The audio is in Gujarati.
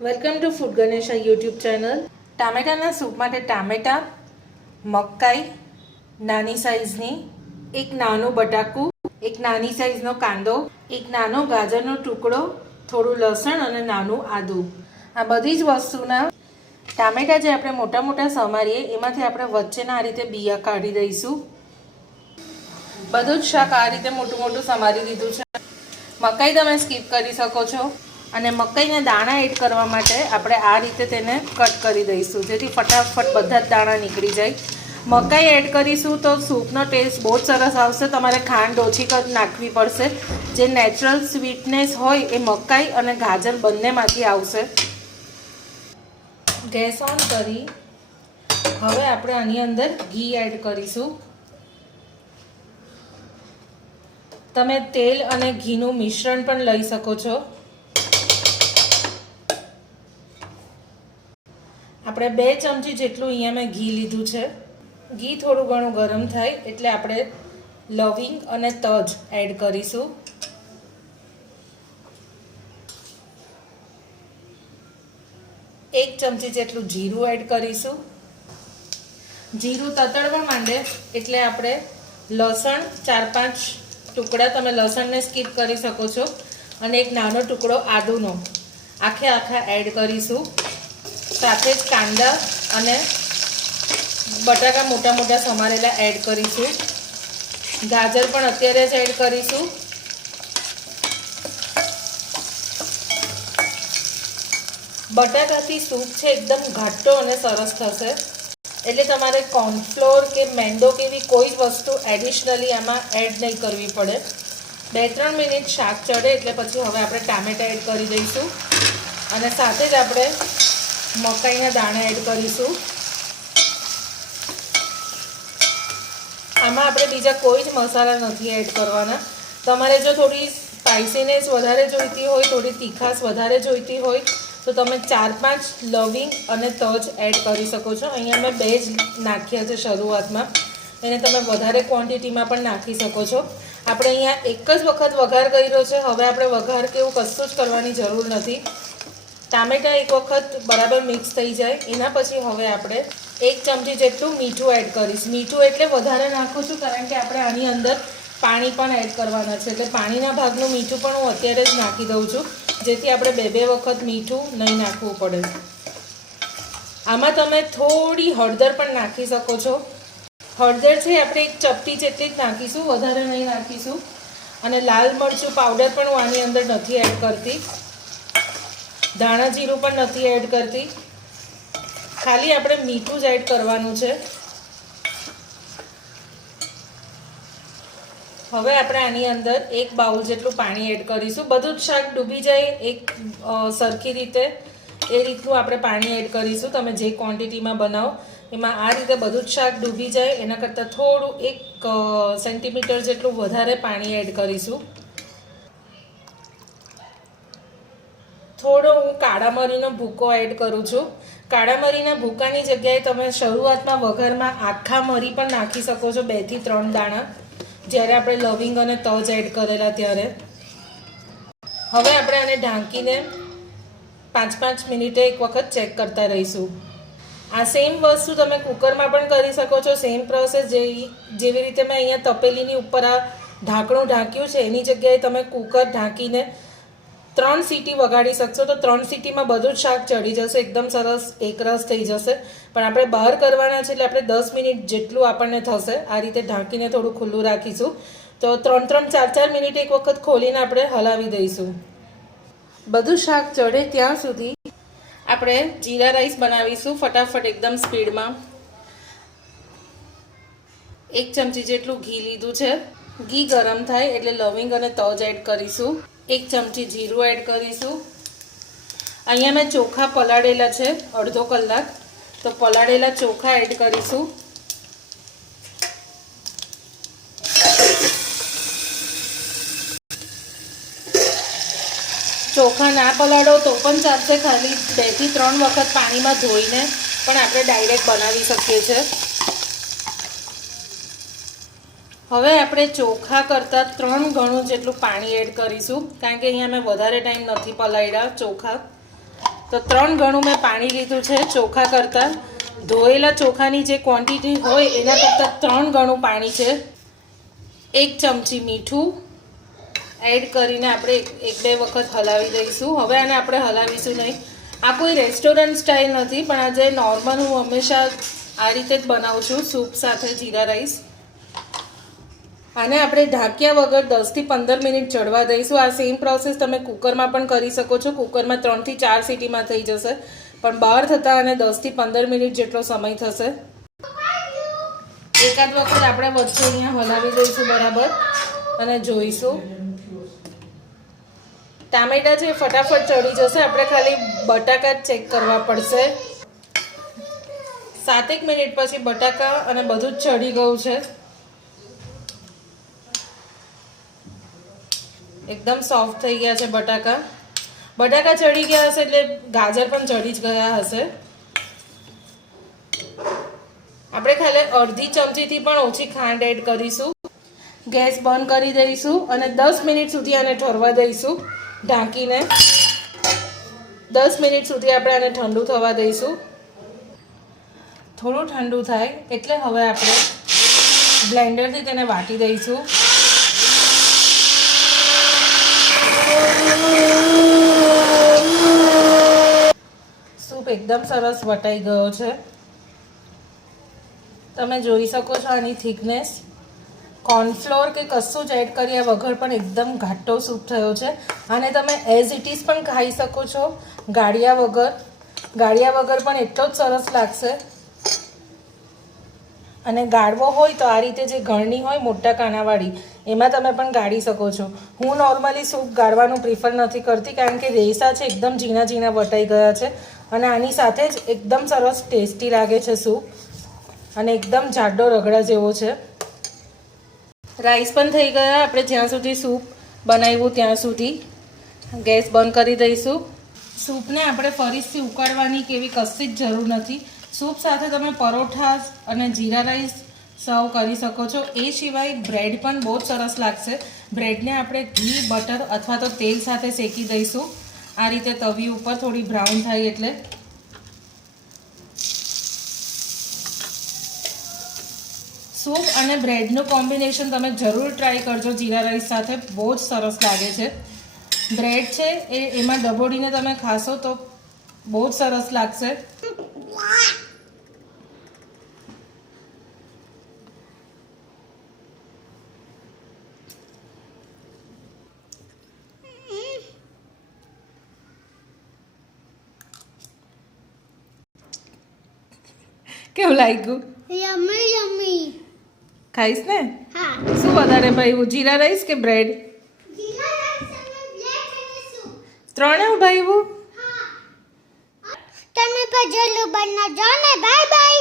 Welcome to food Ganesha YouTube channel ટામેટાના soup માટે ટામેટા, મકાઈ, નાની સાઈઝની, એક નાનું બટાકું, એક નાની સાઇઝનો કાંદો, એક નાનો ગાજરનો ટુકડો, થોડું લસણ અને નાનું આદું. આ બધી જ વસ્તુના ટામેટા જે આપણે મોટા મોટા સમારીએ, એમાંથી આપણે વચ્ચેના આ રીતે બિયા કાઢી દઈશું. બધું જ શાક આ રીતે મોટું મોટું સમારી દીધું છે. મકાઈ તમે સ્કીપ કરી શકો છો. અને મકાઈના દાણા એડ કરવા માટે આપણે આ રીતે તેને કટ કરી દઈશું, જેથી ફટાફટ બધા જ દાણા નીકળી જાય. મકાઈ એડ કરીશું તો સૂપનો ટેસ્ટ બહુ જ સરસ આવશે, તમારે ખાંડ ઓછી નાખવી પડશે. જે નેચરલ સ્વીટનેસ હોય એ મકાઈ અને ગાજર બંનેમાંથી આવશે. ગેસ ઓન કરી હવે આપણે આની અંદર ઘી એડ કરીશું. તમે તેલ અને ઘીનું મિશ્રણ પણ લઈ શકો છો. આપણે બે ચમચી જેટલું અહીંયા મેં ઘી લીધું છે. ઘી થોડું ઘણું ગરમ થાય એટલે આપણે લવિંગ અને તજ એડ કરીશું. એક ચમચી જેટલું જીરું એડ કરીશું. જીરું તતડવા માંડે એટલે આપણે લસણ ચાર પાંચ ટુકડા, તમે લસણને સ્કીપ કરી શકો છો. અને એક નાનો ટુકડો આદુનો. આખે આખા એડ કરીશું. સાથે જ કાંદા અને બટાકા મોટા મોટા સમારેલા એડ કરીશું. ગાજર પણ અત્યારે જ એડ કરીશું. બટાકાથી સૂપ છે એકદમ ઘાટો અને સરસ થશે. એટલે તમારે કોર્નફ્લોર કે મેંદો કે એવી કોઈ જ વસ્તુ એડિશનલી આમાં એડ નહીં કરવી પડે. બે ત્રણ મિનિટ શાક ચડે એટલે પછી હવે આપણે ટામેટા એડ કરી દઈશું. અને સાથે જ આપણે મકાઈના દાણા એડ કરીશું. આમાં આપણે બીજા કોઈ જ મસાલા નથી એડ કરવાના. તમારે જો થોડી સ્પાઇસીનેસ વધારે જોઈતી હોય, થોડી તીખાસ વધારે જોઈતી હોય, તો તમે ચાર પાંચ લવિંગ અને તજ એડ કરી શકો છો. અહીંયા મેં બે જ નાખ્યા છે શરૂઆતમાં. એને તમે વધારે ક્વોન્ટિટીમાં પણ નાખી શકો છો. આપણે અહીંયા એક જ વખત વઘાર કર્યો છે. હવે આપણે વઘાર કે એવું કશું જ કરવાની જરૂર નથી. ટામેટા એક વખત બરાબર મિક્સ થઈ જાય. એના પછી હવે આપણે એક ચમચી જેટલું મીઠું એડ કરીશ. મીઠું એટલે વધારે નાખું છું કારણ કે આપણે આની અંદર પાણી પણ એડ કરવાના છે. એટલે પાણીના ભાગનું મીઠું પણ હું અત્યારે જ નાખી દઉં છું. જેથી આપણે બે બે વખત મીઠું નહીં નાખવું પડે. આમાં તમે થોડી હળદર પણ નાખી શકો છો. હળદર છે આપણે એક ચપટી જેટલી જ નાખીશું. વધારે નહીં નાખીશું. અને લાલ મરચું પાવડર પણ હું આની અંદર નથી એડ કરતી. ધાણા જીરું પણ નથી એડ કરતી. ખાલી આપણે મીઠું જ એડ કરવાનું છે. હવે આપણે આની અંદર એક બાઉલ જેટલું પાણી એડ કરીશું. બધું જ શાક ડૂબી જાય એક સરખી રીતે. એ રીતનું આપણે પાણી એડ કરીશું. તમે જે ક્વોન્ટિટીમાં બનાવો, એમાં આ રીતે બધું જ શાક ડૂબી જાય. એના કરતાં થોડું એક સેન્ટીમીટર જેટલું વધારે પાણી એડ કરીશું. થોડો હું કાળા મરીનો ભૂકો એડ કરું છું. કાળા મરીના ભૂકાની જગ્યાએ તમે શરૂઆતમાં વઘારમાં આખા મરી પણ નાખી શકો છો બેથી ત્રણ દાણા. જ્યારે આપણે લવિંગ અને તજ એડ કરેલા ત્યારે. હવે આપણે આને ઢાંકીને પાંચ પાંચ મિનિટે એક વખત ચેક કરતા રહીશું. આ સેમ વસ્તુ તમે કુકરમાં પણ કરી શકો છો સેમ પ્રોસેસ જેવી જેવી રીતે મેં અહીંયા તપેલીની ઉપર આ ઢાંકણું ઢાંક્યું છે, એની જગ્યાએ તમે કુકર ઢાંકીને ત્રણ સીટી વગાડી શકશો તો ત્રણ સીટીમાં બધું જ શાક ચડી જશે, એકદમ સરસ એકરસ થઈ જશે. પણ આપણે બહાર કરવાના છે એટલે આપણે દસ મિનિટ જેટલું આપણને થશે. આ રીતે ઢાંકીને થોડું ખુલ્લું રાખીશું. તો ત્રણ ત્રણ, ચાર ચાર મિનિટ એક વખત ખોલીને આપણે હલાવી દઈશું. બધું શાક ચડે ત્યાં સુધી આપણે જીરા રાઈસ બનાવીશું ફટાફટ એકદમ સ્પીડમાં. એક ચમચી જેટલું ઘી લીધું છે. ઘી ગરમ થાય એટલે લવિંગ અને તજ એડ કરીશું. એક ચમચી જીરું એડ કરીશું. અહીંયા મેં ચોખા પલાળેલા છે, અડધો કલાક. તો પલાળેલા ચોખા એડ કરીશું. ચોખા ના પલાળો તો પણ ચાલશે, ખાલી બેથી ત્રણ વખત પાણીમાં ધોઈને પણ આપણે ડાયરેક્ટ બનાવી શકીએ છીએ. હવે આપણે ચોખા કરતાં ત્રણ ગણું જેટલું પાણી એડ કરીશું. કારણ કે અહીંયા મેં વધારે ટાઈમ નથી પલાળ્યા ચોખા. તો ત્રણ ગણું મેં પાણી લીધું છે ચોખા કરતાં. ધોયેલા ચોખાની જે ક્વોન્ટિટી હોય એના કરતાં ત્રણ ગણું પાણી છે. એક ચમચી મીઠું એડ કરીને આપણે એક બે વખત હલાવી દઈશું. હવે આને આપણે હલાવીશું નહીં. આ કોઈ રેસ્ટોરન્ટ સ્ટાઇલ નથી, પણ આજે નોર્મલ હું હંમેશા આ રીતે જ બનાવું છું. સૂપ સાથે જીરા રાઈસ આને આપણે ઢાંક્યા વગર દસથી પંદર મિનિટ ચડવા દઈશું. આ સેમ પ્રોસેસ તમે કુકરમાં પણ કરી શકો છો. કુકરમાં ત્રણથી ચાર સીટીમાં થઈ જશે. પણ બહાર થતાં આને દસથી પંદર મિનિટ જેટલો સમય થશે. એકાદ વખત આપણે વચ્ચે અહીંયા હલાવી દઈશું બરાબર અને જોઈશું. ટામેટા છે ફટાફટ ચડી જશે, આપણે ખાલી બટાકા જ ચેક કરવા પડશે. સાતેક મિનિટ પછી બટાકા અને બધું જ ચડી ગયું છે. એકદમ સોફ્ટ થઈ ગયા છે બટાકા. બટાકા ચડી ગયા હશે એટલે ગાજર પણ ચડી જ ગયા હશે. આપણે ખાલી અડધી ચમચીથી પણ ઓછી ખાંડ એડ કરીશું. ગેસ બંધ કરી દઈશું અને દસ મિનિટ સુધી આને ઠરવા દઈશું ઢાંકીને. દસ મિનિટ સુધી આપણે આને ઠંડુ થવા દઈશું. થોડું ઠંડુ થાય એટલે હવે આપણે બ્લેન્ડરથી તેને વાટી દઈશું. સૂપ એકદમ સરસ વટાઈ ગયો છે. તમે જોઈ શકો છો આની થિકનેસ. કોર્નફ્લોર કે કશું જ એડ કર્યા વગર પણ એકદમ ઘાટો સૂપ થયો છે. અને તમે એઝ ઇટ ઇઝ પણ ખાઈ શકો છો. ગાળિયા વગર. ગાળિયા વગર પણ એટલો જ સરસ લાગશે. અને ગાળવો હોય તો આ રીતે જે ઘરની હોય મોટા કાનાવાળી, એમાં તમે પણ ગાળી શકો છો. હું નોર્મલી સૂપ ગાળવાનું પ્રિફર નથી કરતી કારણ કે રેસા છે, એકદમ ઝીણા ઝીણા વટાઈ ગયા છે. અને આની સાથે જ એકદમ સરસ ટેસ્ટી લાગે છે સૂપ. અને એકદમ જાડો રગડા જેવો છે. રાઈસ પણ થઈ ગયા. આપણે જ્યાં સુધી સૂપ બનાવ્યું ત્યાં સુધી ગેસ બંધ કરી દઈશું. સૂપને આપણે ફરીથી ઉકાળવાની કે એવી કશી જ જરૂર નથી. સૂપ સાથે તમે પરોઠા અને જીરા રાઈસ સર્વ કરી શકો છો. એ સિવાય બ્રેડ પણ બહુ સરસ લાગશે. બ્રેડને આપણે ઘી, બટર અથવા તો તેલ સાથે શેકી દઈશું. આ રીતે તવી ઉપર થોડી બ્રાઉન થાય એટલે. સૂપ અને બ્રેડનું કોમ્બિનેશન તમે જરૂર ટ્રાય કરજો. જીરા રાઈસ સાથે બહુ જ સરસ લાગે છે. બ્રેડ છે એ એમાં ડબોડીને તમે ખાશો તો બહુ જ સરસ લાગશે. કેવું લાગ્યું? યમી યમી ખાઈશ ને? હા. શું વધારે ભાઈ જીરા રાઈસ કે બ્રેડ? જીરા રાઈસ અને બ્લેક અને સૂપ. ત્રણેય ભાઈવું તમે પણ જલ્દી બનાવજો ને. Bye bye.